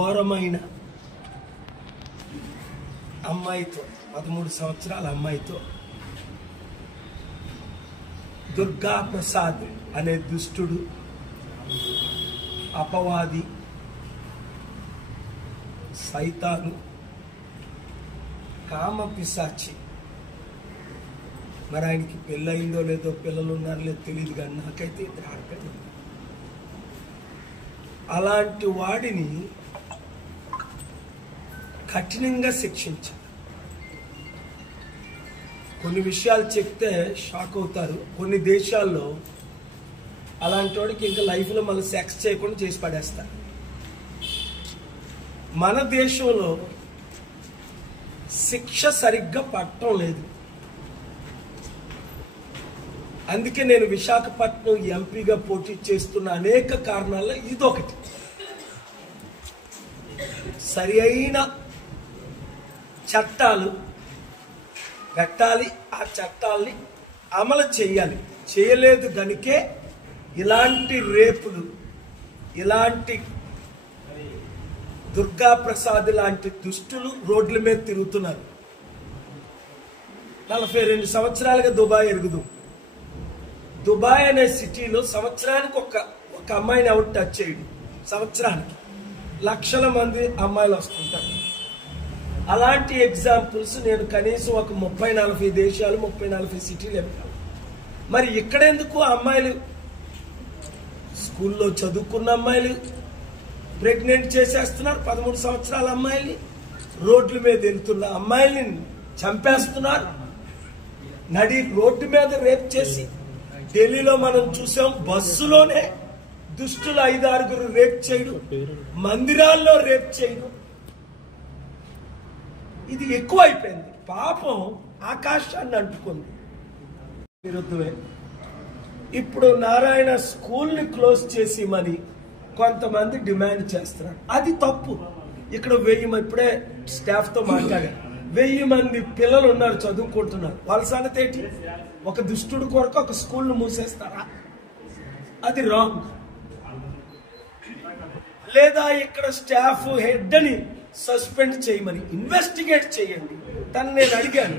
ఘోరమైన అమ్మాయితో 13 సంవత్సరాల అమ్మాయితో దుర్గా ప్రసాద్ అనే దుష్టుడు, అపవాది, సైతాను, కామ పిశాచి, మరి ఆయనకి పెళ్ళయిందో లేదో, పిల్లలు ఉన్నారో లేదో తెలియదు, కానీ నాకైతే ఇద్దరు ఆడపిల్లలు. అలాంటి వాడిని కఠినంగా శిక్షించాలి. కొన్ని విషయాలు చెప్తే షాక్ అవుతారు. కొన్ని దేశాల్లో అలాంటి వాడికి ఇంకా లైఫ్లో మళ్ళీ సెక్స్ చేయకుండా చేసి పడేస్తారు. మన దేశంలో శిక్ష సరిగ్గా పట్టడం లేదు. అందుకే నేను విశాఖపట్నం ఎంపీగా పోటీ చేస్తున్న అనేక కారణాల్లో ఇదొకటి. సరి అయిన చట్టాలు పెట్టాలి, ఆ చట్టాల్ని అమలు చేయాలి. చేయలేదు గనుకే ఇలాంటి రేపులు, ఇలాంటి దుర్గా ప్రసాద్ లాంటి దుష్టులు రోడ్ల మీద తిరుగుతున్నారు. 42 సంవత్సరాలుగా దుబాయ్ ఎరుగుదు. దుబాయ్ అనే సిటీలో సంవత్సరానికి ఒక అమ్మాయిని ఎవరు టచ్ చేయడు. సంవత్సరానికి లక్షల మంది అమ్మాయిలు వస్తుంటారు. అలాంటి ఎగ్జాంపుల్స్ నేను కనీసం ఒక 30-40 దేశాలు, 30-40 సిటీలు చెప్పాను. మరి ఇక్కడెందుకు అమ్మాయిలు, స్కూల్లో చదువుకున్న అమ్మాయిలు ప్రెగ్నెంట్ చేసేస్తున్నారు. 13 సంవత్సరాల అమ్మాయిల్ని, రోడ్ల మీద వెళ్తున్న అమ్మాయిల్ని చంపేస్తున్నారు. నడి రోడ్డు మీద రేప్ చేసి, ఢిల్లీలో మనం చూసాం, బస్సులోనే దుష్టులు 5-6 రేప్ చేయడం, మందిరాల్లో రేప్ చేయడం, ఇది ఎక్కువ అయిపోయింది. పాపం ఆకాశాన్ని అంటుకుంది. విరుద్ధమే. ఇప్పుడు నారాయణ స్కూల్ని క్లోజ్ చేసి మరి కొంతమంది డిమాండ్ చేస్తున్నారు. అది తప్పు. ఇక్కడ 1000 మంది, ఇప్పుడే స్టాఫ్తో మాట్లాడారు, 1000 మంది పిల్లలు ఉన్నారు, చదువుకుంటున్నారు. వాళ్ళ సంగతి ఏంటి? ఒక దుష్టుడు కొరకు ఒక స్కూల్ను మూసేస్తారా? అది రాంగ్. లేదా ఇక్కడ స్టాఫ్ హెడ్ అని సస్పెండ్ చేయమని ఇన్వెస్టిగేట్ చేయండి. తను నేను అడిగాను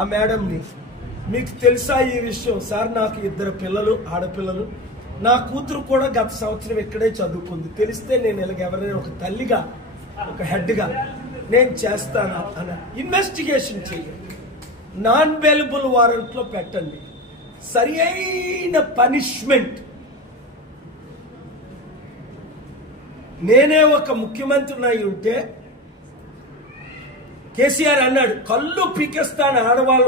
ఆ మేడంని, మీకు తెలుసా ఈ విషయం? సార్, నాకు 2 పిల్లలు, ఆడపిల్లలు, నా కూతురు కూడా గత సంవత్సరం ఇక్కడే చదువుకుంది. తెలిస్తే నేను ఇలాగ ఎవరైనా ఒక తల్లిగా, ఒక హెడ్గా నేను చేస్తానా అన్న ఇన్వెస్టిగేషన్ చేయండి. నాన్ బెయిలబుల్ వారెంట్లో పెట్టండి. సరి అయిన పనిష్మెంట్. నేనే ఒక ముఖ్యమంత్రిని అయి ఉంటే కేసీఆర్ అన్నాడు, కళ్ళు పీకేస్తాను ఆడవాళ్ళ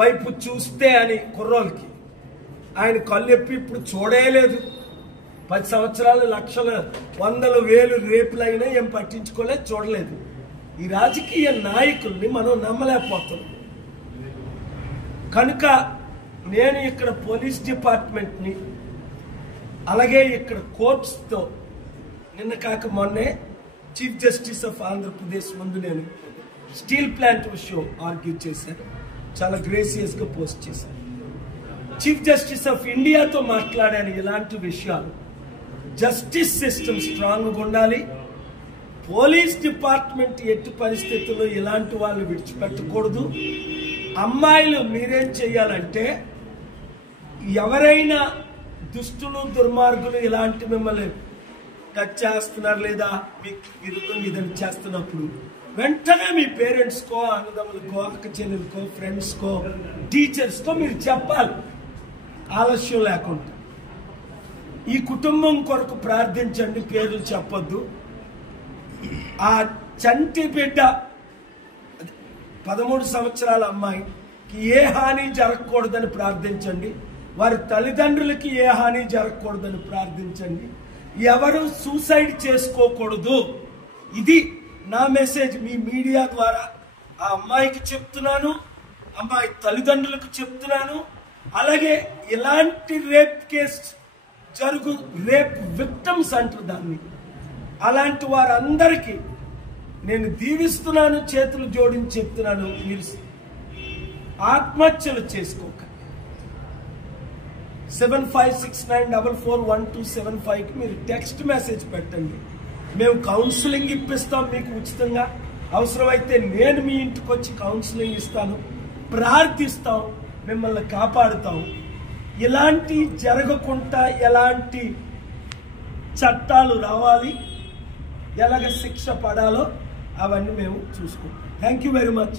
వైపు చూస్తే అని కుర్రోళ్ళకి. ఆయన కళ్ళు ఎప్పి ఇప్పుడు చూడలేదు. 10 సంవత్సరాలు లక్షల, 100,000 రేపులు అయినా ఏం పట్టించుకోలేదు, చూడలేదు. ఈ రాజకీయ నాయకుల్ని మనం నమ్మలేకపోతున్నాం. కనుక నేను ఇక్కడ పోలీస్ డిపార్ట్మెంట్ని, అలాగే ఇక్కడ కోర్ట్స్తో, నిన్న కాక మొన్నే చీఫ్ జస్టిస్ ఆఫ్ ఆంధ్రప్రదేశ్ ముందు నేను స్టీల్ ప్లాంట్ విషయం ఆర్గ్యూ చేశాను. చాలా గ్రేసియస్గా పోస్ట్ చేశాను. చీఫ్ జస్టిస్ ఆఫ్ ఇండియాతో మాట్లాడాను. ఇలాంటి విషయాలు, జస్టిస్ సిస్టమ్ స్ట్రాంగ్గా ఉండాలి. పోలీస్ డిపార్ట్మెంట్ ఎట్టి పరిస్థితుల్లో ఇలాంటి వాళ్ళు విడిచిపెట్టకూడదు. అమ్మాయిలు మీరేం చేయాలంటే, ఎవరైనా దుష్టులు, దుర్మార్గులు ఇలాంటి మిమ్మల్ని టచ్ చేస్తున్నారు లేదా మీకు విరుద్ధంగా ఇదని చేస్తున్నప్పుడు వెంటనే మీ పేరెంట్స్కో, అన్నదమ్ములకో, అక్క చెల్లెలకో, ఫ్రెండ్స్కో, టీచర్స్కో మీరు చెప్పాలి, ఆలస్యం లేకుండా. ఈ కుటుంబం కొరకు ప్రార్థించండి, పేర్లు చెప్పొద్దు. ఆ చంటి బిడ్డ 13 సంవత్సరాల అమ్మాయికి ఏ హాని జరగకూడదని ప్రార్థించండి. వారి తల్లిదండ్రులకి ఏ హాని జరగకూడదని ప్రార్థించండి. ఎవరు సూసైడ్ చేసుకోకూడదు. ఇది నా మెసేజ్ మీ మీడియా ద్వారా ఆ అమ్మాయికి చెప్తున్నాను, అమ్మాయి తల్లిదండ్రులకు చెప్తున్నాను. అలాగే ఇలాంటి రేప్ కేసు రేప్ విక్టమ్స్ అంటారు దాన్ని, అలాంటి వారందరికీ నేను దీవిస్తున్నాను, చేతులు జోడించి చెప్తున్నాను, మీరు ఆత్మహత్యలు చేసుకోకండి. 7569441275కి మీరు టెక్స్ట్ మెసేజ్ పెట్టండి. మేము కౌన్సిలింగ్ ఇప్పిస్తాం మీకు ఉచితంగా. అవసరమైతే నేను మీ ఇంటికి వచ్చి కౌన్సిలింగ్ ఇస్తాను, ప్రార్థిస్తాం, మిమ్మల్ని కాపాడుతాం. ఇలాంటి జరగకుండా ఎలాంటి చట్టాలు రావాలి, ఎలాగ శిక్ష పడాలో అవన్నీ మేము చూసుకుంటాం. Thank you very much.